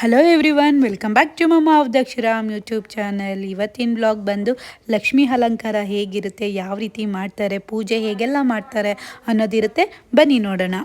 Hello everyone welcome back to mamma of Daksharam YouTube channel ಇವತ್ತಿನ blog ಬಂದು ಲಕ್ಷ್ಮೀ ಅಲಂಕಾರ ಹೇಗಿರುತ್ತೆ, ಯಾವ ರೀತಿ ಮಾಡ್ತಾರೆ, ಪೂಜೆ ಹೇಗೆಲ್ಲ ಮಾಡ್ತಾರೆ ಅನ್ನೋದಿರುತ್ತೆ. ಬನ್ನಿ ನೋಡೋಣ.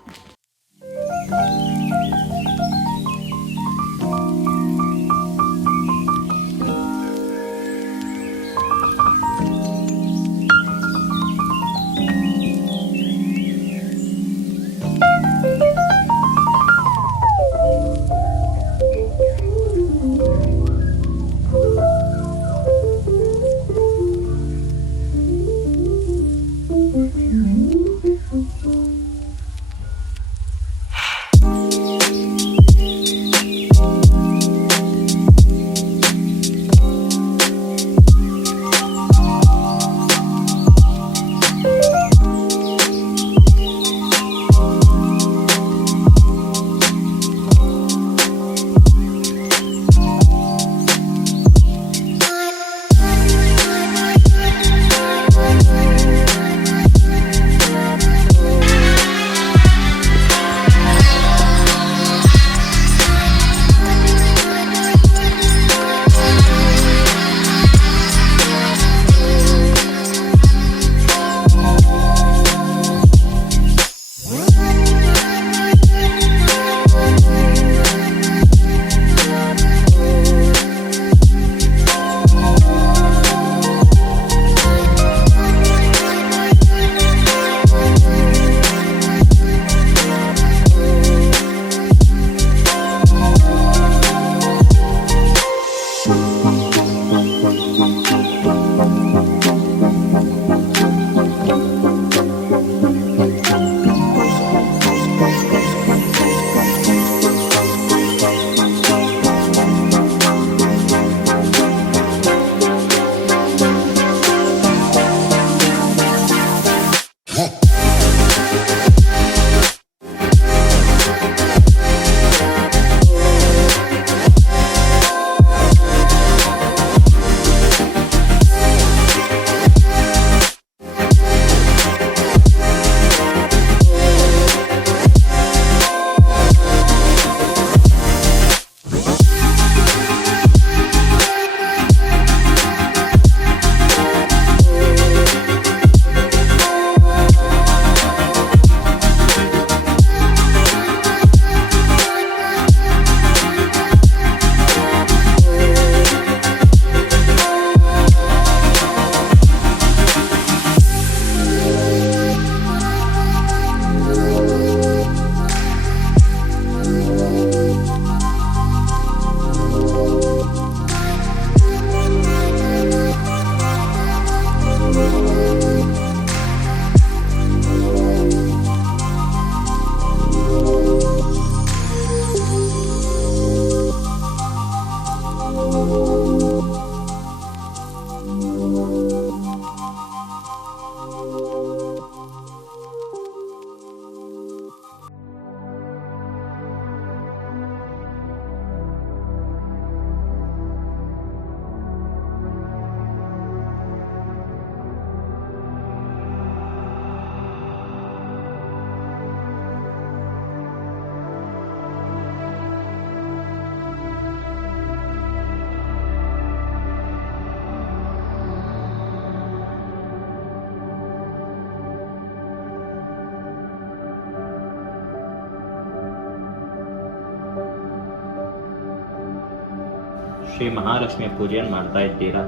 ಶ್ರೀ ಮಹಾಲಕ್ಷ್ಮಿಯ ಪೂಜೆಯನ್ನು ಮಾಡ್ತಾ ಇದ್ದೀರಾ?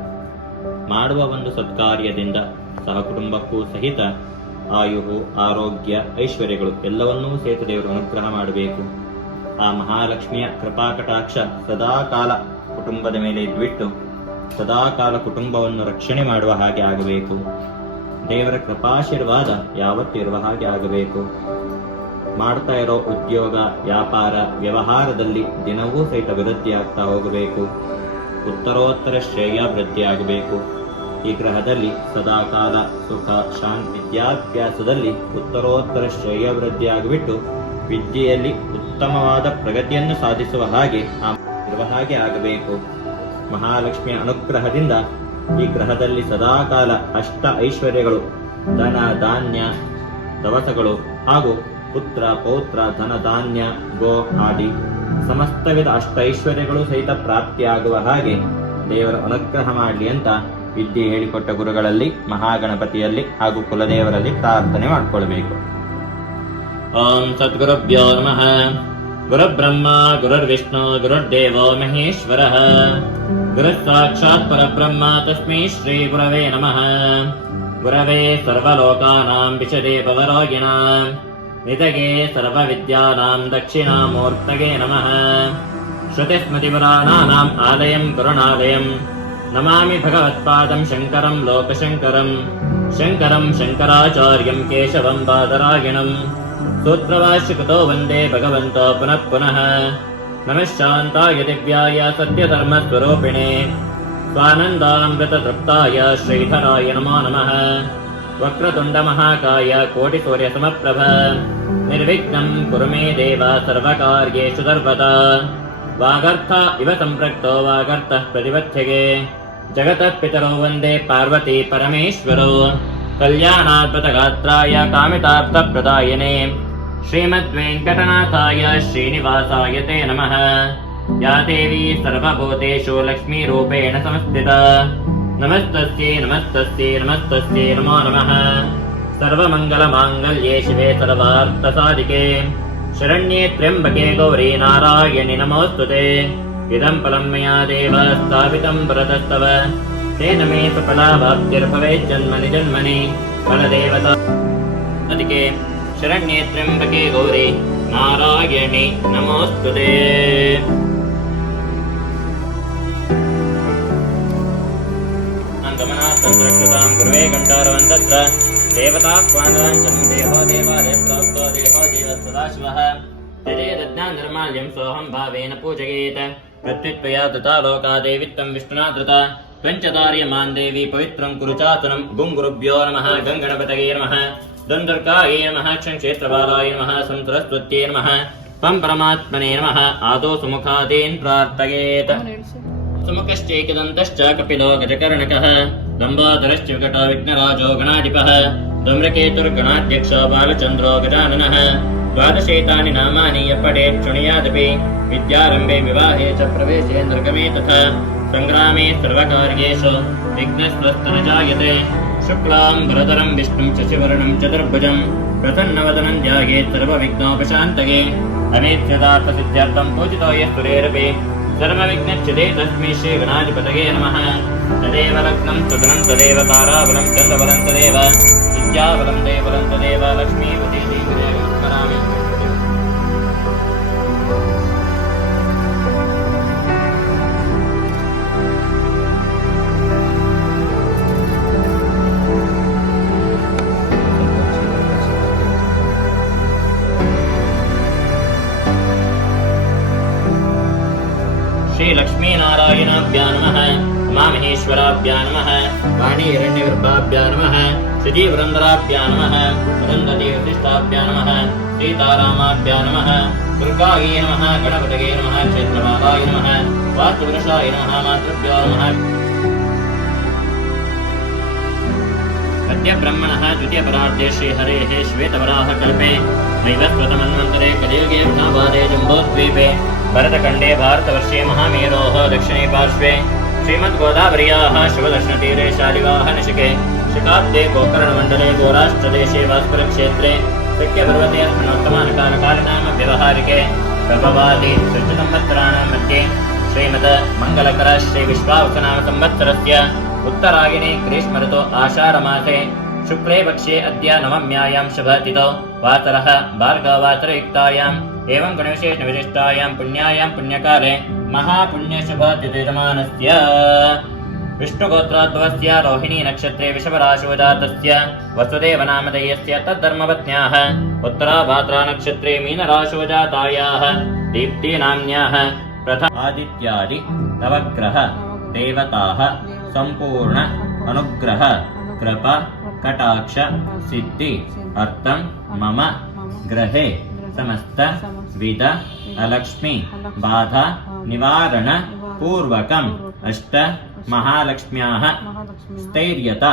ಮಾಡುವ ಒಂದು ಸತ್ಕಾರ್ಯದಿಂದ ಸಹಕುಟುಂಬಕ್ಕೂ ಸಹಿತ ಆಯುಹು, ಆರೋಗ್ಯ, ಐಶ್ವರ್ಯಗಳು ಎಲ್ಲವನ್ನೂ ಸೇತು ದೇವರು ಅನುಗ್ರಹ ಮಾಡಬೇಕು. ಆ ಮಹಾಲಕ್ಷ್ಮಿಯ ಕೃಪಾಕಟಾಕ್ಷ ಸದಾಕಾಲ ಕುಟುಂಬದ ಮೇಲೆ ಇದ್ಬಿಟ್ಟು ಸದಾಕಾಲ ಕುಟುಂಬವನ್ನು ರಕ್ಷಣೆ ಮಾಡುವ ಹಾಗೆ ಆಗಬೇಕು. ದೇವರ ಕೃಪಾಶೀರ್ವಾದ ಯಾವತ್ತೂ ಇರುವ ಹಾಗೆ ಆಗಬೇಕು. ಮಾಡ್ತಾ ಇರೋ ಉದ್ಯೋಗ, ವ್ಯಾಪಾರ, ವ್ಯವಹಾರದಲ್ಲಿ ದಿನವೂ ಸಹಿತ ವೃದ್ಧಿ ಆಗ್ತಾ ಹೋಗಬೇಕು. ಉತ್ತರೋತ್ತರ ಶ್ರೇಯ ವೃದ್ಧಿಯಾಗಬೇಕು. ಈ ಗ್ರಹದಲ್ಲಿ ಸದಾಕಾಲ ಸುಖ, ಶಾಂತಿ, ವಿದ್ಯಾಭ್ಯಾಸದಲ್ಲಿ ಉತ್ತರೋತ್ತರ ಶ್ರೇಯಾಭಿವೃದ್ಧಿಯಾಗಿಬಿಟ್ಟು ವಿದ್ಯೆಯಲ್ಲಿ ಉತ್ತಮವಾದ ಪ್ರಗತಿಯನ್ನು ಸಾಧಿಸುವ ಹಾಗೆ ಇರುವ ಹಾಗೆ ಆಗಬೇಕು. ಮಹಾಲಕ್ಷ್ಮಿಯ ಅನುಗ್ರಹದಿಂದ ಈ ಗ್ರಹದಲ್ಲಿ ಸದಾಕಾಲ ಅಷ್ಟ ಐಶ್ವರ್ಯಗಳು, ಧನ, ಧಾನ್ಯ, ದವಸಗಳು ಹಾಗೂ ಪುತ್ರ, ಪೌತ್ರ, ಧನ, ಧಾನ್ಯ, ಗೋ ಆದಿ ಸಮಸ್ತ ವಿಧ ಅಷ್ಟೈಶ್ವರ್ಯಗಳು ಸಹಿತ ಪ್ರಾಪ್ತಿಯಾಗುವ ಹಾಗೆ ದೇವರ ಅನುಗ್ರಹ ಮಾಡಲಿ ಅಂತ ವಿದ್ಯೆ ಹೇಳಿಕೊಟ್ಟ ಗುರುಗಳಲ್ಲಿ, ಮಹಾಗಣಪತಿಯಲ್ಲಿ ಹಾಗೂ ಕುಲದೇವರಲ್ಲಿ ಪ್ರಾರ್ಥನೆ ಮಾಡಿಕೊಳ್ಬೇಕು. ಓಂ ಸದ್ಗುರುಭ್ಯೋ ನಮಃ. ಗುರುಬ್ರಹ್ಮ, ಗುರುರ್ವಿಷ್ಣು, ಗುರುರ್ದೇವೋ ಮಹೇಶ್ವರ. ಗುರು ಸಾಕ್ಷಾತ್ ಪರಬ್ರಹ್ಮ, ತಸ್ಮೈ ಶ್ರೀ ಗುರವೇ ನಮಃ. ಗುರವೇ ಸರ್ವಲೋಕಾನಾಂ ವಿಶದೇ ಭವರೋಗಿಣಾಂ नितगे सर्वविद्यानां दक्षिणामूर्तगे नमः। श्रुतिस्मृतिपुराणानाम् आलयं गुरुणालयं नमामि भगवत्पादं शङ्करं लोकशङ्करं शङ्करं शङ्कराचार्यं केशवं सूत्रवाश्यकृतो वन्दे भगवन्तो पुनः पुनः। नमः शान्ताय दिव्याय सत्यधर्मस्वरूपिणे। स्वानन्दामृततृप्ताय श्रीधराय नमो नमः। वक्रतुण्डमहाकाय कोटिसूर्यसमप्रभ। निर्विघ्नं कुरु मे देव सर्वकार्येषु सर्वदा वागर्थ इव सम्पृक्तो वागर्थः प्रतिपथ्यगे। जगतः पितरो वन्दे पार्वती परमेश्वरो। कल्याणाद्भुतगात्राय कामितार्थप्रदायिने। श्रीमद्वेङ्कटनाथाय श्रीनिवासाय ते नमः। या देवी सर्वभूतेषु लक्ष्मीरूपेण संस्थिता नमस्तस्यै नमस्तस्यै नमस्तस्यै नमो नमः सर्वमङ्गलमाङ्गल्ये शिवे सर्वार्थसाधिके शरण्ये त्र्यम्बके गौरी नारायणि नमोऽस्तु ते इदं फलं मया देव स्थापितं वरदस्तव तेन मे सफलावाप्तिर्भवेत् जन्मनि जन्मनि फलदेवता अधिके शरण्ये त्र्यम्बके गौरी नारायणि नमोऽस्तु ते गमनात्तन्त्रक्षतां गुरुवे कण्ठारवन् तत्र देवताह्वानलाञ्छनं देहो देवादेवतास्तो देहो जीवः सदाशिवः त्यजेदज्ञान निर्माल्यं सोऽहं भावेन पूजयेत्। प्रत्युत्पया तथा लोका देवित्तं विष्णुना धृता त्वञ्चदार्यमान् देवी पवित्रं कुरु चासनं गुं गुरुभ्यो नमः, गङ्गणपतये नमः। दुन्दुर्गायै नमः क्षङ्क्षेत्रबालाय नमः संसरस्वत्यै नमः। त्वं परमात्मने नमः, आदौ सुमुखादीन् प्रार्थयेत्। सुमुखश्चैकदन्तश्च कपिलो गजकर्णकः लम्बाधरश्च विकटो विघ्नराजो गणाधिपः धूम्रकेतुर्गणाध्यक्ष बालचन्द्रो गजाननः द्वादशेतानि नामानि यः शृणुयादपि विद्यारम्भे विवाहे च प्रवेशे निर्गमे तथा सङ्ग्रामे सर्वकार्येषु विघ्नस्वस्तन जायते शुक्लां भरधरं विष्णुं, शशिवर्णं, चतुर्भुजं, प्रसन्नवदनं ध्यायेत् सर्वविघ्नोपशान्तये। अनेत्यदार्थसिद्ध्यर्थं पूजितो यः सुरेरपि सर्वविघ्नच्छिदे तस्मै श्रीगणाधिपतये नमः तदेव लग्नं तदनं तदेव ताराबलं चन्द्रबलं तदेव विद्याबलं देवलं तदेव लक्ष्मीपति देवदेवं नमः श्रीजीवरन्दराभ्या नमः वृन्दतीर्थिष्ठाभ्या नम सीतारामाभ्या नम दुर्गायै नम, गणपतये नमः क्षेत्रपालाय नमः वास्तुपुरुषाय नमः, मातृभ्यो नमः। अद्य ब्रह्मणः द्वितीयपरार्धे श्रीहरेः श्वेतवराहकल्पे वैवस्वतमन्वन्तरे कलियुगे महाभारे जम्बोद्वीपे, भरतखण्डे भारतवर्षे महामेरोः, दक्षिणे पार्श्वे, श्रीमद्गोदावर्याः, शिवदर्शनतीरे शालिवाहनशिके शिकाब्दे गोकर्णमण्डले गोराष्ट्रदेशे भास्करक्षेत्रे शक्यपर्वते अस्मिन्नोत्तमानकालकालिनाम व्यवहारिके प्रभवादि षष्ठसंवत्सराणां मध्ये श्रीमद मङ्गलकर श्रीविश्वावसनाम संवत्सरस्य उत्तरायणे ग्रीष्मऋतौ आषाढमासे शुक्ले पक्षे अद्य नवम्यायां शुभतिथौ वासरः भार्गववासरयुक्तायाम् एवं गणविशेषविशिष्टायां पुण्यायां पुण्यकाले महापुण्यशुभतिथिरमानस्य विष्णुगोत्रोद्भवस्य रोहिणी नक्षत्रे विषवराशिवजातस्य वसुदेवनामधेयस्य तद्धर्मपत्न्याः उत्तराभाद्रा नक्षत्रे मीनराशिवजातायाः दीप्तिनाम्न्याः प्रथम आदित्यादि नवग्रह देवताः सम्पूर्ण अनुग्रह कृप कटाक्ष सिद्धि अर्थं मम ग्रहे समस्त विद अलक्ष्मी बाधा निवारण पूर्वकम् अष्ट ಮಹಾಲಕ್ಷ್ಮ್ಯಾ ಸ್ಥೈರ್ಯತ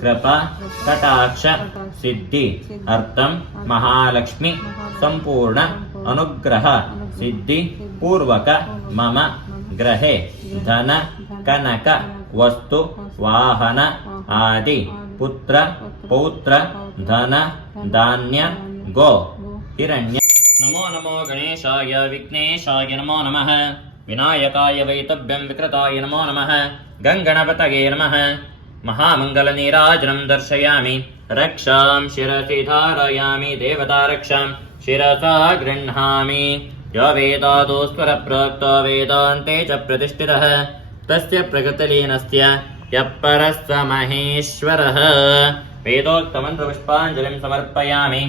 ಕೃಪಾ ಕಟಾಕ್ಷ ಸಿದ್ಧಿ ಅರ್ಥಂ ಮಹಾಲಕ್ಷ್ಮಿ ಸಂಪೂರ್ಣ ಅನುಗ್ರಹ ಸಿದ್ಧಿ ಪೂರ್ವಕ ಮಮ ಗ್ರಹೆ ಧನ ಕನಕ ವಸ್ತು ವಾಹನ ಆದಿ ಪುತ್ರ ಪೌತ್ರ ಧನ ಧಾನ್ಯ ಗೋ ಹಿರಣ್ಯ. ನಮೋ ನಮೋ ಗಣೇಶಾಯ ವಿಘ್ನೇಶಾಯ ನಮೋ ನಮಃ. விநாயகாய வைத்தபியம் விக்ரதாய நமோ நம கங்கணபதகே நம महामङ्गलनीराजनं दर्शयामि रक्षां शिरसि धारयामि देवता रक्षां शिरसा गृह्णामि यो वेदादोस्वरप्रोक्तो वेदान्ते च प्रतिष्ठितः तस्य प्रकृतिलीनस्य यः परः स महेश्वरः वेदोक्तमन्त्रपुष्पाञ्जलिं समर्पयामि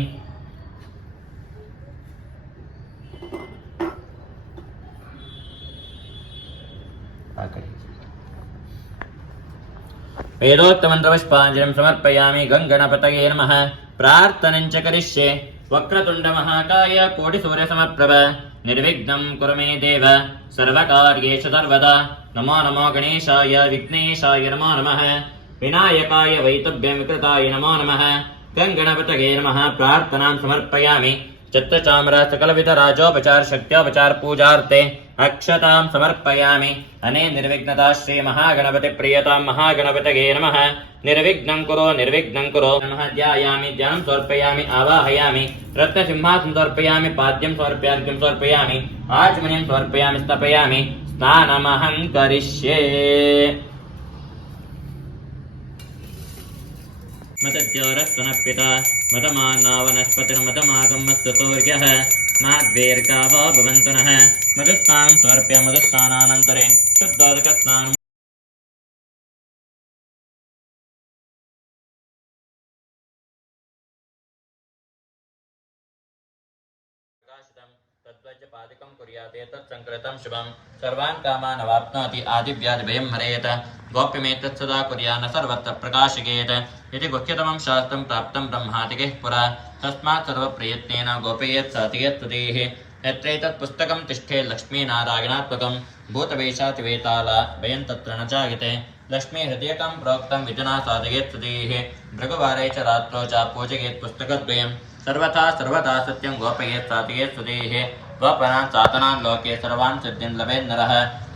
वेदोक्तमन्त्रपुष्पाञ्जलिं समर्पयामि गङ्गणपतये नमः प्रार्थनं च करिष्ये वक्रतुण्डमहाकाय कोटिसूर्यसमप्रभ निर्विघ्नं कुरु मे देव सर्वकार्येषु सर्वदा नमो नमो गणेशाय विघ्नेशाय नमो नमः विनायकाय वैतव्यविकृताय नमो नमः गङ्गणपतये नमः प्रार्थनां समर्पयामि चित्तचामर सकलविधराजोपचार అక్షతాం సమర్పయామి అనే నిర్విఘ్నత శ్రీ మహాగణపతి ప్రియతాం మహాగణపతి నమ నిర్విఘ్నం కురో నిర్విఘ్నం కురో నమ ధ్యాయామి ధ్యానం సమర్పయామి ఆవాహయామి రత్నసింహాసం సమర్పయామి పాద్యం సమర్పయార్ఘ్యం సమర్పయామి ఆచమనం సమర్పయామి స్థపయామి స్నానమహం కరిష్యే स्नानमहं करिष्ये मतद्योरस्तनपिता मतमान्नावनस्पतिर्मतमागमस्तु सौर्यः माद्वेर्गावा भवन्तु नः मधुस्नानं समर्प्य मधुस्नानानन्तरे शुद्धोदकस्नानं कुर्यात् एतत् सङ्कृतं शुभं। सर्वान् कामान् अवाप्नोति आदिव्याधिभयं हरेत गोप्यमेतत् सदा कुर्या न सर्वत्र प्रकाशयेत् इति गुह्यतमं शास्त्रं प्राप्तं ब्रह्मादिकैः पुरा। तस्मात् सर्वप्रयत्नेन गोपयेत् सातियत्तुदेः यत्रैतत् पुस्तकं तिष्ठे लक्ष्मीनारायणात्मकं। भूतवेशातिवेताल वयं तत्र न जायते। लक्ष्मीहृदयकं प्रोक्तं विजना साधयेत् सुधीः भृगुवारे च रात्रौ च पूजयेत् पुस्तकद्वयं। सर्वथा सर्वदा सत्यं गोपयेत् साधयेत् सुधीः गोपनान् साधनान् लोके सर्वान् सिद्धिं लभेत् नरः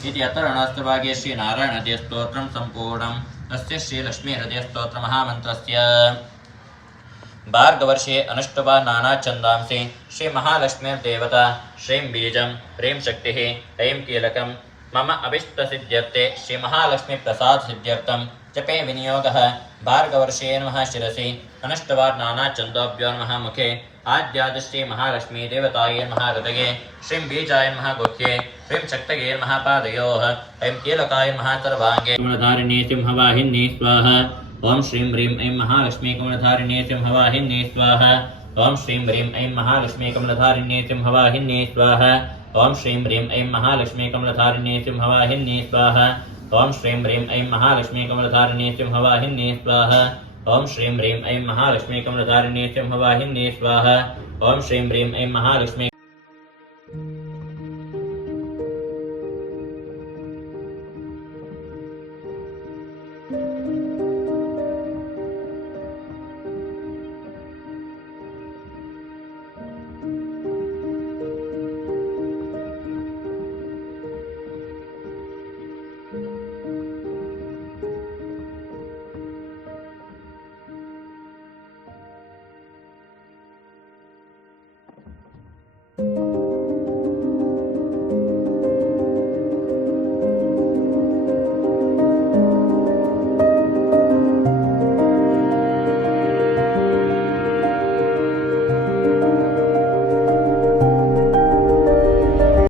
इति अत्र रणस्तभागे श्रीनारायणहृदयस्तोत्रं सम्पूर्णम्। अस्य श्रीलक्ष्मीहृदयस्तोत्रमहामन्त्रस्य। भार्गवर्षे अनुष्टुभा नानाच्छन्दांसि श्रीमहालक्ष्मीर्देवता श्रीं बीजं ह्रीं शक्तिः ऐं कीलकं मम अभिष्टसिद्ध्यर्थे श्रीमहालक्ष्मीप्रसादसिद्ध्यर्थं जपे विनियोगः। भार्गवर्षे नमः शिरसि। अनुष्टवात् नानाच्छन्दोभ्यो नमः मुखे। आद्यादिश्री महालक्ष्मी देवतायै नमः हृदये श्रीं बीजाय नमः गुह्ये श्रीं शक्तये नमः ऐं कीलकाय नमः सर्वाङ्गे। गुणधारिणी सिंहवाहिनी स्वाहा। ॐ श्रीं ह्रीं ऐं महालक्ष्मी कमलधारिणी सिंहवाहिनी स्वाहा। ॐ श्रीं ह्रीं ऐं महालक्ष्मी कमलधारिणी सिंहवाहिनी स्वाहा। ॐ श्रीं ह्रीं ऐं महालक्ष्मी कमलधारिणी सिंहवाहिनी स्वाहा। ॐ श्रीं ह्रीं ऐं महालक्ष्मी कमलधारिणी सिंहवाहिनी स्वाहा ॐ श्रीं ह्रीं ऐं महालक्ष्मी कमलधारिणी सिंहवाहिनी स्वाहा ॐ श्रीं ह्रीं ऐं महालक्ष्मी